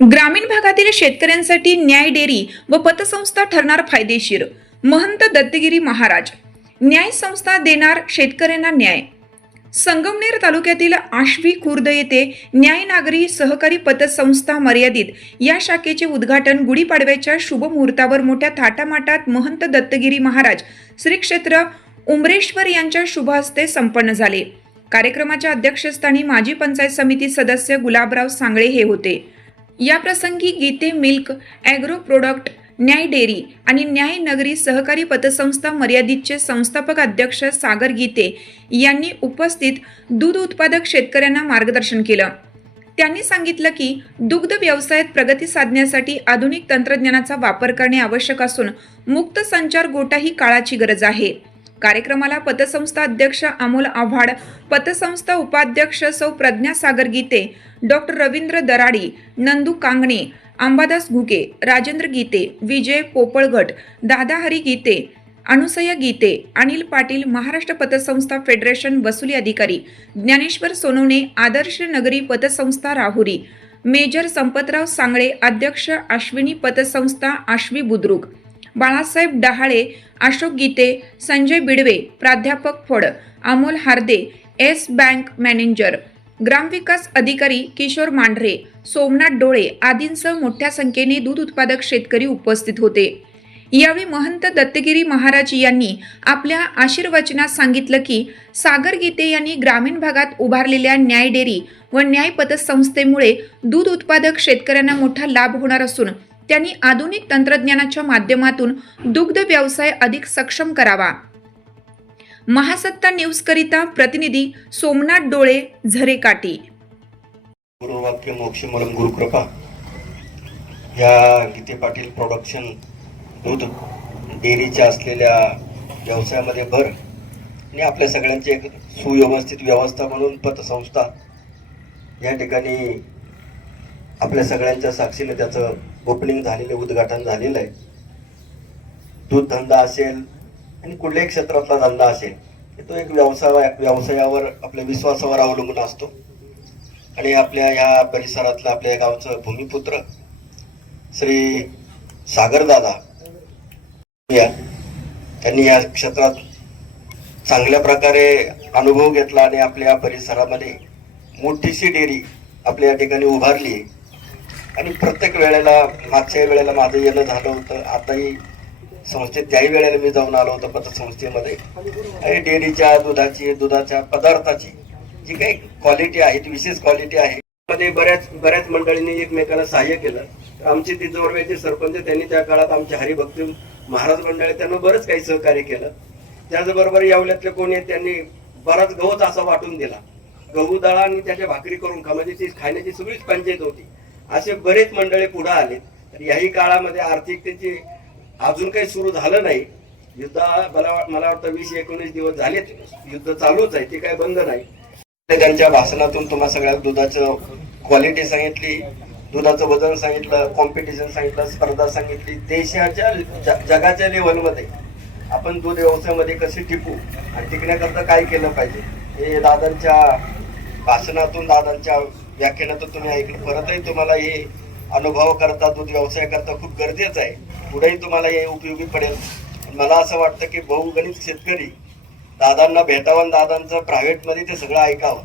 ग्रामीण भागातील शेतकऱ्यांसाठी न्याय डेअरी व पतसंस्था ठरणार फायदेशीर. महंत दत्तगिरी महाराज. न्याय संस्था देणार शेतकऱ्यांना न्याय. संगमनेर तालुक्यातील आश्वी खुर्द येथे न्याय नागरी सहकारी पतसंस्था मर्यादित या शाखेचे उद्घाटन गुढीपाडव्याच्या शुभ मुहूर्तावर मोठ्या थाटामाटात महंत दत्तगिरी महाराज श्री क्षेत्र उमरेश्वर यांच्या शुभ हस्ते संपन्न झाले. कार्यक्रमाच्या अध्यक्षस्थानी माजी पंचायत समिती सदस्य गुलाबराव सांगळे हे होते. या प्रसंगी गीते मिल्क ॲग्रो प्रोडक्ट, न्याय डेअरी आणि न्याय नगरी सहकारी पतसंस्था मर्यादितचे संस्थापक अध्यक्ष सागर गीते यांनी उपस्थित दूध उत्पादक शेतकऱ्यांना मार्गदर्शन केलं. त्यांनी सांगितलं की दुग्ध व्यवसायात प्रगती साधण्यासाठी आधुनिक तंत्रज्ञानाचा वापर करणे आवश्यक असून मुक्त संचार गोटा ही काळाची गरज आहे. कार्यक्रमाला पतसंस्था अध्यक्ष अमोल आव्हाड, पतसंस्था उपाध्यक्ष सौ प्रज्ञा सागर गीते, डॉक्टर रवींद्र दराडी, नंदू कांगणे, अंबादास घुके, राजेंद्र गीते, विजय पोपळगट, दादा हरी गीते, अनुसया गीते, अनिल पाटील, महाराष्ट्र पतसंस्था फेडरेशन वसुली अधिकारी, ज्ञानेश्वर सोनवणे, आदर्श नगरी पतसंस्था राहुरी, मेजर संपतराव सांगळे, अध्यक्ष अश्विनी पतसंस्था आश्वी बुद्रुक, बाळासाहेब डहाळे, अशोक गीते, संजय बिडवे, प्राध्यापक फड, अमोल हार्दे, एस बँक मॅनेजर, ग्रामविकास अधिकारी किशोर मांढरे, सोमनाथ डोळे आदींसह मोठ्या संख्येने दूध उत्पादक शेतकरी उपस्थित होते. यावेळी महंत दत्तगिरी महाराज यांनी आपल्या आशीर्वचनात सांगितलं की सागर गीते यांनी ग्रामीण भागात उभारलेल्या न्याय डेअरी व न्याय पतसंस्थेमुळे दूध उत्पादक शेतकऱ्यांना मोठा लाभ होणार असून त्यांनी आधुनिक तंत्रज्ञानाच्या माध्यमातून दुग्ध व्यवसाय अधिक सक्षम करावा. महासत्ता न्यूज करिता प्रतिनिधी सोमनाथ डोळे, झरेकाठी. गुरुवाक्य मोक्षमूलम गुरुकृपा या गीते पाटील प्रोडक्शन दूध डेअरीच्या असलेल्या व्यवसायामध्ये भर आणि आपल्या सगळ्यांची एक सुव्यवस्थित व्यवस्था म्हणून पतसंस्था या ठिकाणी आपल्या सगळ्यांच्या साक्षीने त्याचं ओपनिंग झालेलं, उद्घाटन झालेलं आहे. दूध धंदा असेल आणि कुठल्याही क्षेत्रातला धंदा असेल तो एक व्यवसायावर आपल्या विश्वासावर अवलंबून असतो. आणि आपल्या ह्या परिसरातलं आपल्या या गावचं भूमिपुत्र श्री सागरदादा त्यांनी या क्षेत्रात चांगल्या प्रकारे अनुभव घेतला आणि आपल्या परिसरामध्ये मोठीशी डेअरी आपल्या या ठिकाणी उभारली आहे. आणि प्रत्येक वेळेला, मागच्या वेळेला माझं येणं झालं होतं, आताही संस्थेत त्याही वेळेला मी जाऊन आलो होतो पतसंस्थेमध्ये. आणि डेअरीच्या दुधाच्या पदार्थाची जी काही क्वालिटी आहे ती विशेष क्वालिटी आहे. मध्ये बऱ्याच मंडळींनी एकमेकांना सहाय्य केलं. आमचे ती जोरवेचे सरपंच त्यांनी त्या काळात आमचे हरिभक्ती महाराज मंडळी त्यांना बरंच काही सहकार्य केलं. त्याचबरोबर यावल्यातले कोणी त्यांनी बराच गहूच असा वाटून दिला. गहू दळा आणि त्याच्या भाकरी करून खा, म्हणजे ती खाण्याची सगळीच पंचायत होती. असे बरेच मंडळी पुढे आले. तर याही काळामध्ये आर्थिकतेची अजून काही सुरू झालं नाही. युद्ध मला वाटतं 20-19 दिवस झाले युद्ध चालूच आहे, ते काही बंद नाही. त्यांच्या भाषणातून तुम्हाला सगळ्या दुधाचं क्वालिटी सांगितली, दुधाचं वजन सांगितलं, कॉम्पिटिशन सांगितलं, स्पर्धा सांगितली. देशाच्या जगाच्या लेव्हलमध्ये आपण दूध व्यवसायामध्ये कसे टिकू आणि टिकण्याकरता काय केलं पाहिजे हे दादांच्या भाषणातून, दादांच्या व्याख्यानातून तुम्ही ऐकलं. परतही तुम्हाला हे अनुभव करता, दूध व्यवसाय करता खूप गरजेचं आहे. पुढेही तुम्हाला हे उपयोगी पडेल. मला असं वाटतं की बहुगणित शेतकरी दादांना भेटावं, दादांचं प्रायव्हेटमध्ये ते सगळं ऐकावं.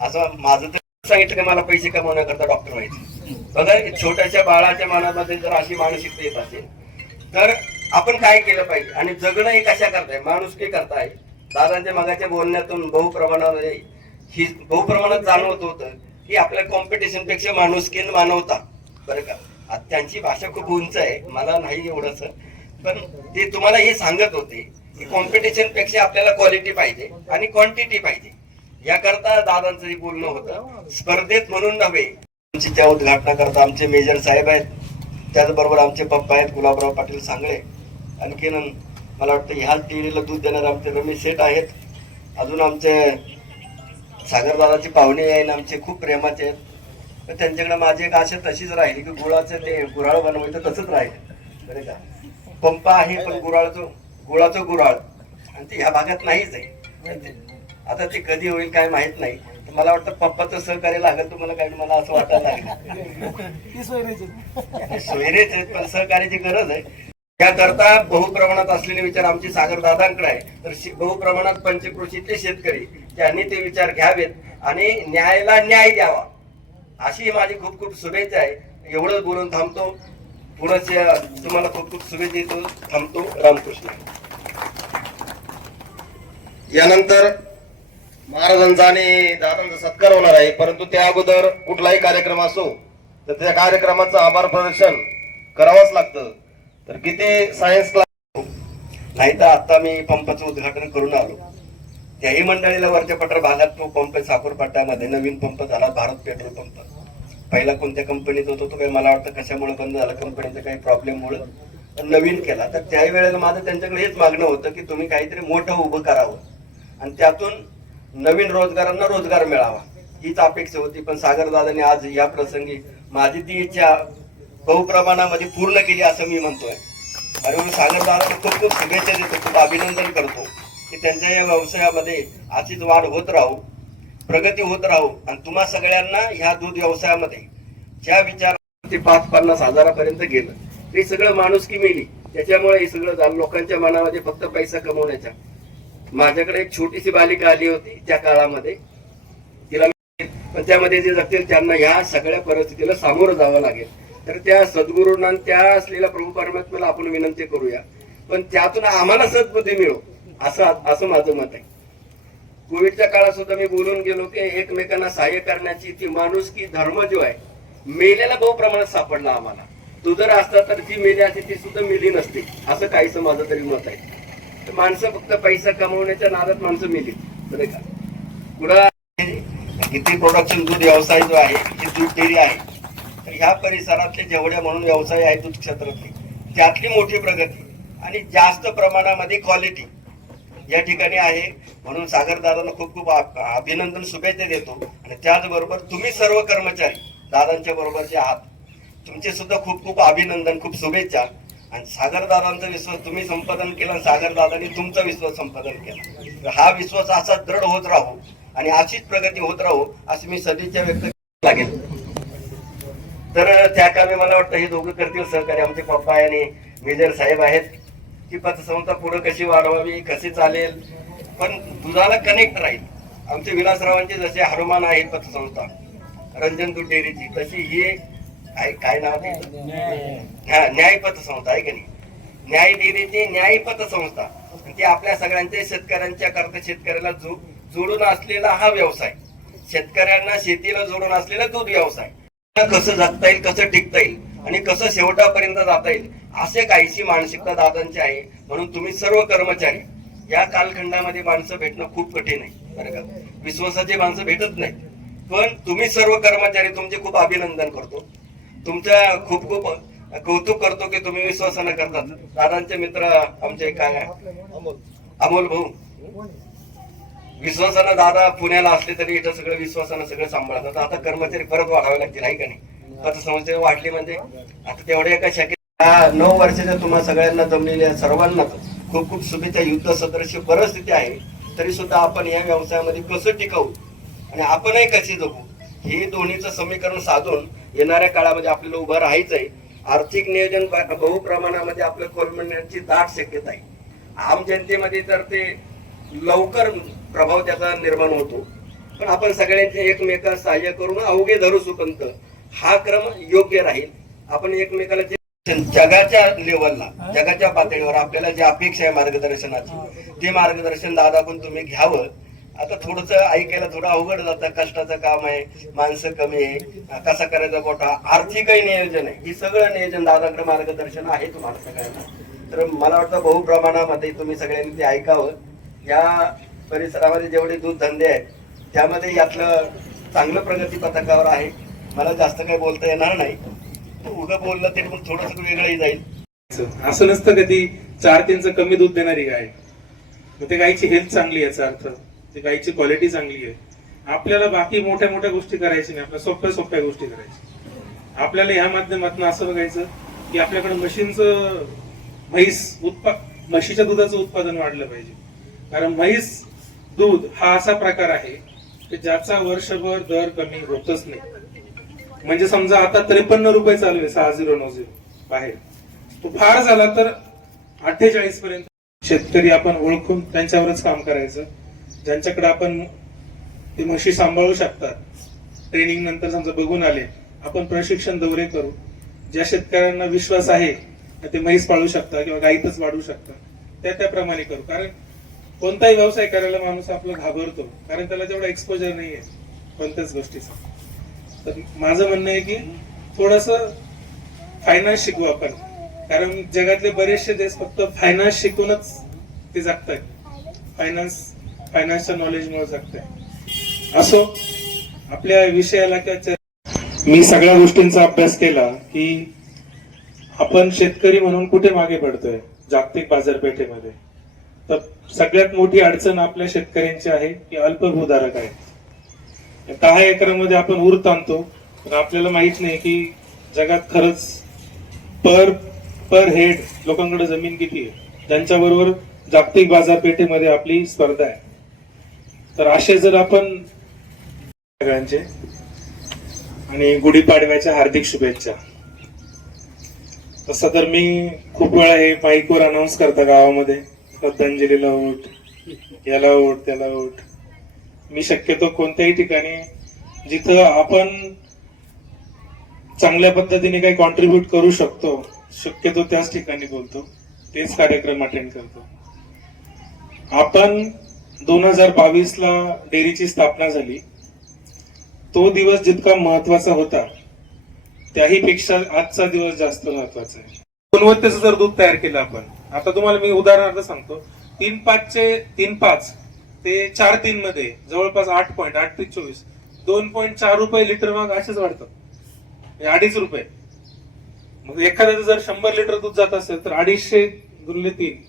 असं माझं तर सांगितलं की मला पैसे कमवण्याकरता डॉक्टर व्हायचे. बघा, छोट्याशा बाळाच्या मनामध्ये जर अशी मानसिकता येत असेल तर आपण काय केलं पाहिजे आणि जगणं हे कशा करताय, माणुसकी करताय. दादांच्या मगाच्या बोलण्यातून बहुप्रमाणात जाणवत होतं की आपल्या कॉम्पिटिशन पेक्षा माणुसकी मानवता. बरं का, त्यांची भाषा खूप उंच आहे, मला नाही एवढंच, पण ते तुम्हाला हे सांगत होते की कॉम्पिटिशन पेक्षा आपल्याला क्वालिटी पाहिजे आणि क्वांटिटी पाहिजे. याकरता दादांचं हे बोलणं होतं. स्पर्धेत म्हणून नव्हे. त्या उद्घाटनाकरता आमचे मेजर साहेब आहेत, त्याचबरोबर आमचे पप्पा आहेत गुलाबराव पाटील सांगळे. आणखीन मला वाटतं ह्याच डेअरीला दूध देणारे आमचे रमेश शेठ आहेत. अजून आमचे सागरदादाचे पाहुणे आहेत, आमचे खूप प्रेमाचे आहेत. तर त्यांच्याकडे माझी एक आशा तशीच राहिली की गुळाचं ते गुऱ्हाळ बनवायचं तसंच राहील. बरं का, पंप आहे पण गुळाचं गुऱ्हाळ आणि ते ह्या भागात नाहीच आहे. आता ते कधी होईल काय माहित नाही. तर मला वाटतं पप्पाचं सहकार्य लागेल तुम्हाला काही, मला असं वाटायला लागलं. सोयरेच आहेत पण सहकार्याची गरज आहे. त्याकरता बहुप्रमाणात असलेले विचार आमचे सागर दादांकडे आहे. तर बहुप्रमाणात पंचक्रोशीतले शेतकरी त्यांनी ते विचार घ्यावेत आणि न्यायाला न्याय द्यावा अशी माझी खूप खूप शुभेच्छा आहे. एवढंच बोलून थांबतो. पुढच्या तुम्हाला खूप खूप शुभेच्छा देतो. थांबतो. रामकृष्ण. यानंतर महाराजांचा आणि दादांचा सत्कार होणार आहे, परंतु त्या अगोदर कुठलाही कार्यक्रम असो तर त्या कार्यक्रमाचं आभार प्रदर्शन करावंच लागतं. तर किती सायन्स क्लास नाही तर आता मी पंपाचं उद्घाटन करून आलो. त्याही मंडळीला वरच्या पठार भागात तो पंप साखरपट्ट्यामध्ये नवीन पंप झाला, भारत पेट्रोल पंप. पहिला कोणत्या कंपनीत होतो तो काही मला वाटतं कशामुळे बंद झाला, कंपनीचा काही प्रॉब्लेममुळे नवीन केला. तर त्याही वेळेला माझं त्यांच्याकडे हेच मागणं होतं की तुम्ही काहीतरी मोठं उभं करावं आणि त्यातून नवीन रोजगारांना रोजगार मिळावा, हीच अपेक्षा होती. पण सागरदादांनी आज या प्रसंगी माझी ती इच्छा बहुप्रमाणामध्ये पूर्ण केली असं मी म्हणतोय. आणि म्हणून सागरदादांना खूप खूप शुभेच्छा देतो, खूप अभिनंदन करतो की त्यांच्या या व्यवसायामध्ये अशीच वाढ होत राहू, प्रगती होत राहू. आणि तुम्हा सगळ्यांना ह्या दूध व्यवसायामध्ये ज्या विचार ते 5-50 हजारापर्यंत गेलं, ते सगळं माणुसकी मिळली. त्याच्यामुळे हे सगळं झालं. लोकांच्या मनामध्ये फक्त पैसा कमवण्याचा. माझ्याकडे एक छोटीशी बालिका आली होती त्या काळामध्ये, तिला पण त्यामध्ये जे जगतील त्यांना ह्या सगळ्या परिस्थितीला सामोरं जावं लागेल. तर त्या सद्गुरूंना त्या असलेल्या प्रभू परमात्म्याला आपण विनंती करूया, पण त्यातून आम्हाला सद्बुद्धी मिळो असं माझं मत आहे. कोविडच्या काळात सुद्धा मी बोलून गेलो की एकमेकांना सहाय्य करण्याची ती माणुसकी धर्म जो आहे मेलेला बहुप्रमाणात सापडला आम्हाला. तो जर असता तर जी मेली असते ती सुद्धा मेली नसते, असं काहीच माझं तरी मत आहे. तर माणसं फक्त पैसा कमवण्याच्या नादात माणसं मेली बरं का. पुढं इथे प्रोडक्शन दूध व्यवसाय जो आहे, ही दूध डेअरी आहे, तर ह्या परिसरातले जेवढ्या म्हणून व्यवसाय आहे दूध क्षेत्रातले, त्यातली मोठी प्रगती आणि जास्त प्रमाणामध्ये क्वालिटी या ठिकाणी आहे. म्हणून सागरदादांना खूप खूप अभिनंदन, शुभेच्छा देतो. आणि त्याचबरोबर तुम्ही सर्व कर्मचारी दादांच्या बरोबर जे आहात तुमचे सुद्धा खूप खूप अभिनंदन, खूप शुभेच्छा. आणि सागरदादांचा विश्वास तुम्ही संपादन केला, सागरदादांनी तुमचा विश्वास संपादन केला. तर हा विश्वास असा दृढ होत राहू आणि अशीच प्रगती होत राहू अशी मी सदिच्छा व्यक्त लागेल. तर त्या कामी मला वाटतं हे दोघं करतील सहकार्य. आमचे पप्पा आणि मेजर साहेब आहेत की पतसंस्था पुढे कशी वाढवावी, कशी चालेल, पण दुधाला कनेक्ट राहील. आमचे विलासरावांचे जसे हनुमान आहे पतसंस्था रंजन दूध डेअरीची, तशी ही आहे, काय नाव हा न्याय पतसंस्था आहे का नाही, न्याय डेअरीची न्याय पतसंस्था. ती आपल्या सगळ्यांच्या शेतकऱ्यांच्या करता शेतकऱ्याला जोडून असलेला हा व्यवसाय, शेतकऱ्यांना शेतीला जोडून असलेला दूध व्यवसाय कसं जगता येईल, कसं टिकता येईल आणि कसं शेवटापर्यंत जाता येईल असे काहीशी मानसिकता दादांची आहे. म्हणून तुम्ही सर्व कर्मचारी, या कालखंडामध्ये माणसं भेटणं खूप कठीण आहे बरं का, विश्वासाची माणसं भेटत नाही. पण तुम्ही सर्व कर्मचारी तुमचे खूप अभिनंदन करतो, तुमच्या खूप खूप कौतुक करतो की तुम्ही विश्वासानं करतात. दादांचे मित्र आमचे काय अमोल भाऊ, विश्वासानं दादा पुण्याला असले तरी इथं सगळं विश्वासानं सगळं सांभाळतात. आता कर्मचारी परत वाढावे लागतील आहे का नाही, पतसंस्था वाढली म्हणजे आता तेवढ्या एका शक्य 9 वर्षाच्या तुम्हा सगळ्यांना जमलेल्या सर्वांना खूप खूप शुभेच्छा. युद्ध सदृश परिस्थिती आहे तरी सुद्धा आपण या व्यवसायामध्ये कसं टिकावू आणि आपणही कशी जगू हे दोन्हीचं समीकरण साधून येणाऱ्या काळामध्ये आपल्याला उभं राहायचं आहे. आर्थिक नियोजन बहुप्रमाणामध्ये आपलं खोलण्याची दाट शक्यता आहे. आम जनतेमध्ये तर ते लवकर प्रभाव त्याचा निर्माण होतो, पण आपण सगळ्यांचे एकमेकांना सहाय्य करून अवघे धरू सुपंत हा क्रम योग्य राहील. आपण एकमेकाला जगाच्या लेवलला, जगाच्या पातळीवर आपल्याला जी अपेक्षा आहे मार्गदर्शनाची, ते मार्गदर्शन दादाकडून तुम्ही घ्यावं. आता थोडंसं ऐकायला थोडं अवघड जातं, कष्टाचं काम आहे, माणसं कमी आहे, कसा करायचा गोठा, आर्थिकही नियोजन आहे, हे सगळं नियोजन दादाकडे मार्गदर्शन आहे तुम्हाला सगळ्यांना. तर मला वाटतं बहुप्रमाणामध्ये तुम्ही सगळ्यांनी ते ऐकावं. या परिसरामध्ये जेवढे दूध धंदे आहेत त्यामध्ये यातलं चांगलं प्रगती पथकावर आहे. मला जास्त काही बोलता येणार नाही, उगं बोललं तरी पण थोडंसं वेगळंही जाईल. असं नसतं कधी 4-3चं कमी दूध देणारी गाय, मग ते गायची हेल्थ चांगली याचा अर्थ, ते गायची क्वालिटी चांगली आहे. आपल्याला बाकी मोठ्या मोठ्या गोष्टी करायची नाही, आपल्या सोप्या सोप्या गोष्टी करायच्या. आपल्याला ह्या माध्यमातून असं बघायचं की आपल्याकडे म्हशीच्या दुधाचं उत्पादन वाढलं पाहिजे. कारण म्हैस दूध हा असा प्रकार आहे की ज्याचा वर्षभर दर कमी होतच नाही. म्हणजे समजा आता 53 रुपये चालू आहे 6090 बाहेर, तो फार झाला तर 48 पर्यंत. शेतकरी आपण ओळखून त्यांच्यावरच काम करायचं, ज्यांच्याकडे आपण ते म्हशी सांभाळू शकतात. ट्रेनिंग नंतर समजा बघून आले, आपण प्रशिक्षण दौरे करू. ज्या शेतकऱ्यांना विश्वास आहे ते म्हैस पाळू शकता किंवा गाईतच वाढवू शकता, त्याप्रमाणे करू. कारण कोणताही व्यवसाय करायला माणूस आपला घाबरतो, कारण त्याला तेवढा एक्सपोजर नाहीये कोणत्याच गोष्टीचा. तर माझं म्हणणं आहे की थोडस फायनान्स शिकू आपण, कारण जगातले बरेचसे देश फक्त फायनान्स शिकूनच ते जगतायत. फायनान्सच्या नॉलेजमुळे जगतायत. असो, आपल्या विषयाला मी सगळ्या गोष्टींचा अभ्यास केला की आपण शेतकरी म्हणून कुठे मागे पडतोय जागतिक बाजारपेठेमध्ये. तर सगळ्यात मोठी अडचण आपल्या शेतकऱ्यांची आहे की अल्पभूधारक आहे. 10 एकरामध्ये आपण ऊर ताणतो, पण आपल्याला माहित नाही की जगात खरंच पर हेड लोकांकडे जमीन किती आहे, त्यांच्याबरोबर जागतिक बाजारपेठेमध्ये आपली स्पर्धा आहे. तर असे जर आपण सगळ्यांचे आणि गुढीपाडव्याच्या हार्दिक शुभेच्छा. तसं तर मी खूप वेळा हे माईकवर अनाऊन्स करता गावामध्ये, श्रद्धांजलीला ओट, याला ओट, त्याला ओट. मी शक्यतो कोणत्याही ठिकाणी जिथं आपण चांगल्या पद्धतीने काही कॉन्ट्रीब्युट करू शकतो, शक्यतो त्याच ठिकाणी बोलतो, तेच कार्यक्रम अटेंड करतो. आपण 2022 ला डेअरीची स्थापना झाली. तो दिवस जितका महत्वाचा होता, त्याही पेक्षा आजचा दिवस जास्त महत्वाचा आहे. गुणवत्तेचं जर दूध तयार केलं आपण, आता तुम्हाला मी उदाहरणार्थ सांगतो, 3.5 ते 4.3 मध्ये जवळपास 8.8 ते 24, 2.4 रुपये लिटर मग असेच वाढतात, 2.5 रुपये. मग एखाद्याचं जर 100 लिटर दूध जात असेल तर 250 गुणिले 3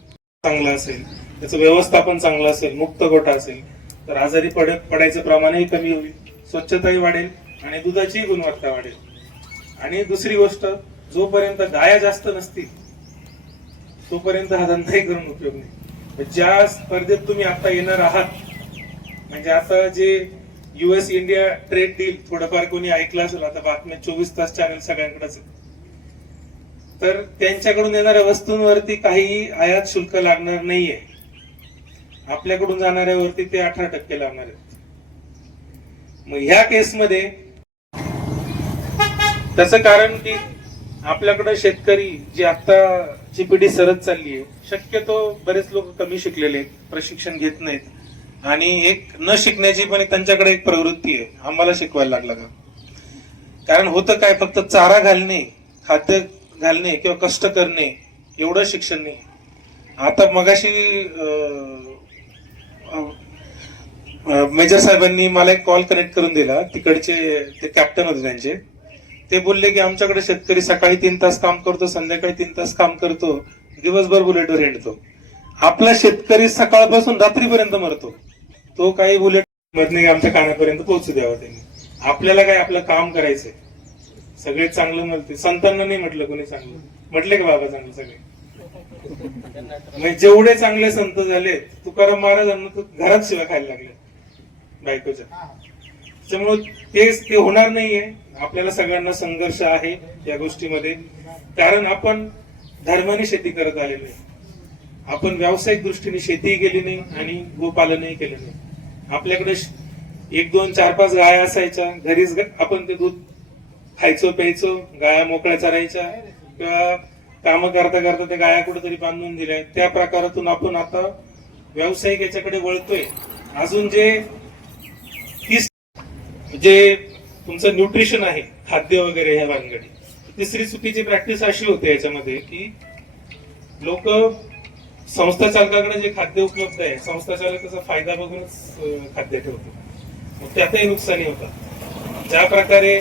चांगलं असेल, त्याचं व्यवस्थापन चांगलं असेल, मुक्त गोठा असेल, तर आजारी पडायचं प्रमाणही कमी होईल, स्वच्छताही वाढेल आणि दुधाची गुणवत्ता वाढेल. आणि दुसरी गोष्ट, जोपर्यंत गाया जास्त नसतील तोपर्यंत हा धंदाही करून उपयोग नाही. ज्या स्पर्धेत तुम्ही आता येणार आहात, म्हणजे आता जे US इंडिया ट्रेड डील, थोडंफार कोणी ऐकलं असेल, आता बातम्या 24 तास चॅनल सगळ्यांकडेच आहे. तर त्यांच्याकडून येणाऱ्या वस्तूंवरती काही आयात शुल्क लागणार नाहीये. आपल्याकडून जाणाऱ्यावरती ते 18% लागणार आहेत. मग ह्या केसमध्ये त्याचं कारण की आपल्याकडे शेतकरी जी आताची पिढी सरत चालली आहे, शक्यतो बरेच लोक कमी शिकलेले आहेत, प्रशिक्षण घेत नाहीत, आणि एक न शिकण्याची पण त्यांच्याकडे एक प्रवृत्ती आहे, आम्हाला शिकवायला लागला का. कारण होतं काय, फक्त चारा घालणे, खाद्य घालणे किंवा कष्ट करणे एवढं शिक्षण नाही. आता मगाशी मेजर साहेबांनी मला एक कॉल कनेक्ट करून दिला, तिकडचे ते कॅप्टन होते त्यांचे. ते बोलले की आमच्याकडे शेतकरी सकाळी 3 तास काम करतो, संध्याकाळी 3 तास काम करतो, दिवसभर बुलेटवर हिंडतो. आपला शेतकरी सकाळपासून रात्रीपर्यंत मरतो, तो काही बुलेट मधने आमच्या कानापर्यंत पोहोचू द्यावा त्यांनी. आपल्याला काय, आपलं काम करायचंय. सगळे चांगलं म्हणते, संतांना नाही म्हटलं कोणी चांगलं, म्हटले का बाबा चांगलं सगळे. म्हणजे जेवढे चांगले संत झाले, तुकाराम महाराजांना तर घरात शिवाय खायला लागले बायकोच्या. त्यामुळे ते होणार नाहीये. आपल्याला सगळ्यांना संघर्ष आहे या गोष्टीमध्ये, कारण आपण धर्माने शेती करत आलेलो आहे. आपण व्यावसायिक दृष्टीने शेतीही केली नाही आणि गोपालनही केलं नाही. आपल्याकडे 1, 2, 4, 5 गाया असायच्या, घरीच आपण ते दूध खायचो, प्यायचो, गाया मोकळ्या चरायच्या, किंवा काम करता करता त्या गाया कुठेतरी बांधून दिल्या. त्या प्रकारातून आपण आता व्यावसायिक याच्याकडे वळतोय. अजून जे तुमचं न्यूट्रिशन आहे, खाद्य वगैरे ह्या भानगडी. तिसरी चुकीची प्रॅक्टिस अशी होते याच्यामध्ये की लोक संस्था चालकाकडे जे खाद्य उपलब्ध आहे, संस्था चालक त्याचा फायदा बघूनच खाद्य ठेवतो, त्यातही नुकसानी होतात. ज्या प्रकारे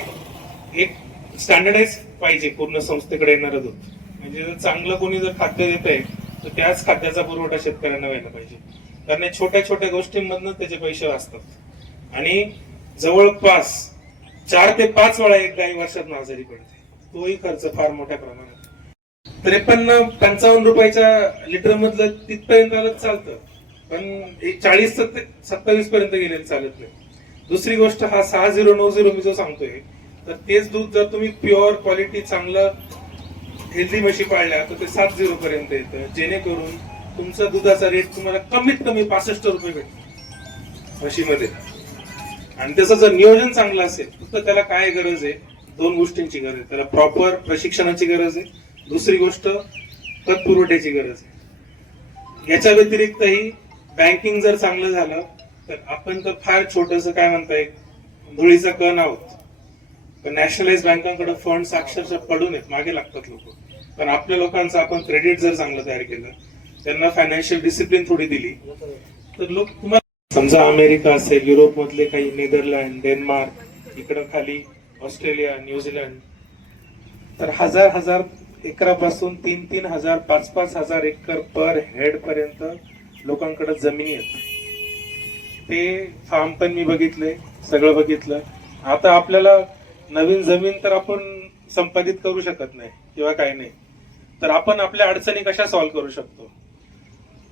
एक स्टँडर्डाइज पाहिजे पूर्ण संस्थेकडे येणारं दूध, म्हणजे जर चांगलं कोणी जर खाद्य देत आहे तर त्याच खाद्याचा पुरवठा शेतकऱ्यांना व्हायला पाहिजे. कारण छोट्या छोट्या गोष्टींमधनं त्याचे पैसे वाचतात. आणि जवळपास 4 ते 5 वेळा एक गाय वर्षात आजारी पडते, तोही खर्च फार मोठ्या प्रमाणात. 53-55 रुपयाच्या लिटर मधलं तिथपर्यंत आलं चालतं, पण 40 ते 27 पर्यंत गेलेलं चालत नाही. दुसरी गोष्ट, हा 6090 मी जो सांगतोय, तर तेच दूध जर तुम्ही प्युअर क्वालिटी चांगलं हेल्दी म्हशी पाळल्या तर ते 70 पर्यंत येतं, जेणेकरून तुमचा दुधाचा रेट तुम्हाला कमीत कमी 65 रुपये भेटतो म्हशीमध्ये. आणि त्याचं जर नियोजन चांगलं असेल, फक्त त्याला काय गरज आहे, 2 गोष्टींची गरज आहे. त्याला प्रॉपर प्रशिक्षणाची गरज आहे, दुसरी गोष्ट खत पुरवठ्याची गरज आहे. याच्या व्यतिरिक्तही बँकिंग जर चांगलं झालं तर आपण तर फार छोटस काय म्हणताय धुळीचा कण आहोत. पण नॅशनलाइज बँकांकडे फंड अक्षरशः पडून आहेत, मागे लागतात लोक. पण आपल्या लोकांचं आपण क्रेडिट जर चांगलं तयार केलं, त्यांना फायनान्शियल डिसिप्लिन थोडी दिली, तर लोक तुम्हाला समजा अमेरिका असेल, युरोप मधले काही नेदरलँड, डेन्मार्क, इकडं खाली ऑस्ट्रेलिया, न्यूझीलंड, तर 1000 एकरापासून 3,000, 5,000 एकर पर हेड पर्यंत लोकांकडे जमिनी आहेत. ते फार्म पण मी बघितले, सगळं बघितलं. आता आपल्याला नवीन जमीन तर आपण संपादित करू शकत नाही किंवा काही नाही, तर आपण आपल्या अडचणी कशा सॉल्व्ह करू शकतो.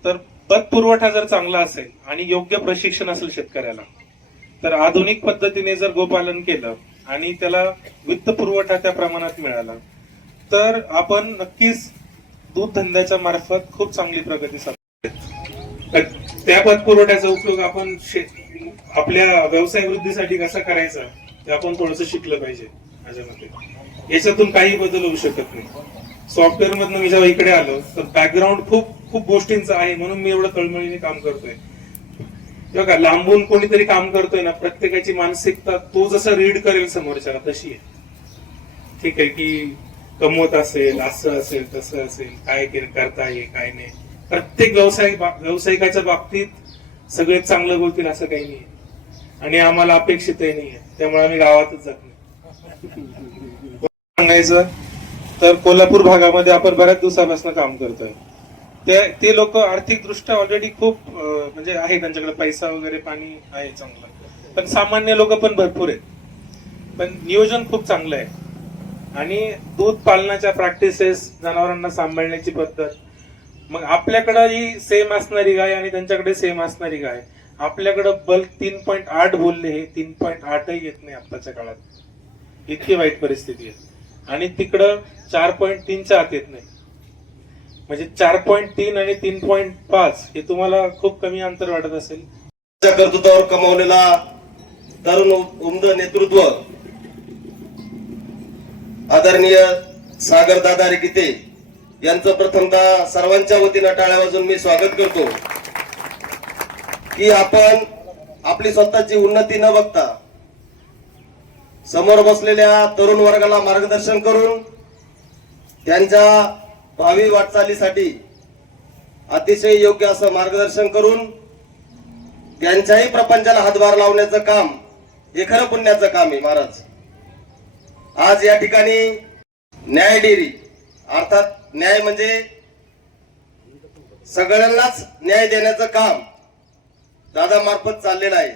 तर पत पुरवठा जर चांगला असेल आणि योग्य प्रशिक्षण असेल शेतकऱ्याला, तर आधुनिक पद्धतीने जर गोपालन केलं आणि त्याला वित्त पुरवठा त्या प्रमाणात मिळाला, तर आपण नक्कीच दूध धंद्याच्या मार्फत खूप चांगली प्रगती साधू. त्या पत पुरवठ्याचा उपयोग आपण आपल्या व्यवसाय वृद्धीसाठी कसा करायचा ते आपण थोडंसं शिकलं पाहिजे. माझ्या मते याच्यातून काही बदल होऊ शकत नाही. सॉफ्टवेअर मधनं मी जेव्हा इकडे आलो तर बॅकग्राऊंड खूप गोष्टींचं आहे, म्हणून मी एवढं तळमळीने काम करतोय. बघा, लांबून कोणीतरी काम करतोय ना, प्रत्येकाची मानसिकता तो जसं रीड करेल समोरच्याला तशी आहे. ठीक आहे की कमवत असेल, असं असेल, तसं असेल, काय करता येईल काय नाही. प्रत्येक व्यावसायिकाच्या बाबतीत सगळे चांगलं बोलतील असं काही नाही, आणि आम्हाला अपेक्षितही नाहीये. त्यामुळे आम्ही गावातच जात नाही. सांगायचं तर कोल्हापूर भागामध्ये आपण बऱ्याच दिवसापासून काम करतोय. ते लोक आर्थिक दृष्ट्या ऑलरेडी खूप म्हणजे आहे, त्यांच्याकडे पैसा वगैरे पाणी आहे चांगलं, पण सामान्य लोक पण भरपूर आहेत. पण नियोजन खूप चांगलं आहे आणि दूध पालनाच्या प्रॅक्टिसेस, जनावरांना सांभाळण्याची पद्धत. मग आपल्याकडे ही सेम असणारी गाय आणि त्यांच्याकडे सेम असणारी गाय. आपल्याकडे बल्क 3.8 बोलले, हे 3.8ही येत नाही आताच्या काळात. इतकी वाईट परिस्थिती आहे. आणि तिकडं 4.3च्या आत येत नाही. म्हणजे 4.3 आणि 3.5 हे तुम्हाला खूप कमी अंतर वाटत असेल. कर्तृत्वावर कमावलेला तरुण उमद नेतृत्व आदरणीय सागर दादा रिकिते यांचं प्रथमतः सर्वांच्या वतीनं टाळ्या वाजवून मी स्वागत करतो की आपण आपली स्वतःची उन्नती न बघता समोर बसलेल्या तरुण वर्गाला मार्गदर्शन करून त्यांच्या भावी वाटचालीसाठी अतिशय योग्य असं मार्गदर्शन करून त्यांच्याही प्रपंचाला हातभार लावण्याचं काम हे खरं पुण्याचं काम आहे. महाराज, आज या ठिकाणी न्याय डेअरी अर्थात न्याय म्हणजे सगळ्यांनाच न्याय देण्याचं काम दादा मार्फत चाललेलं आहे.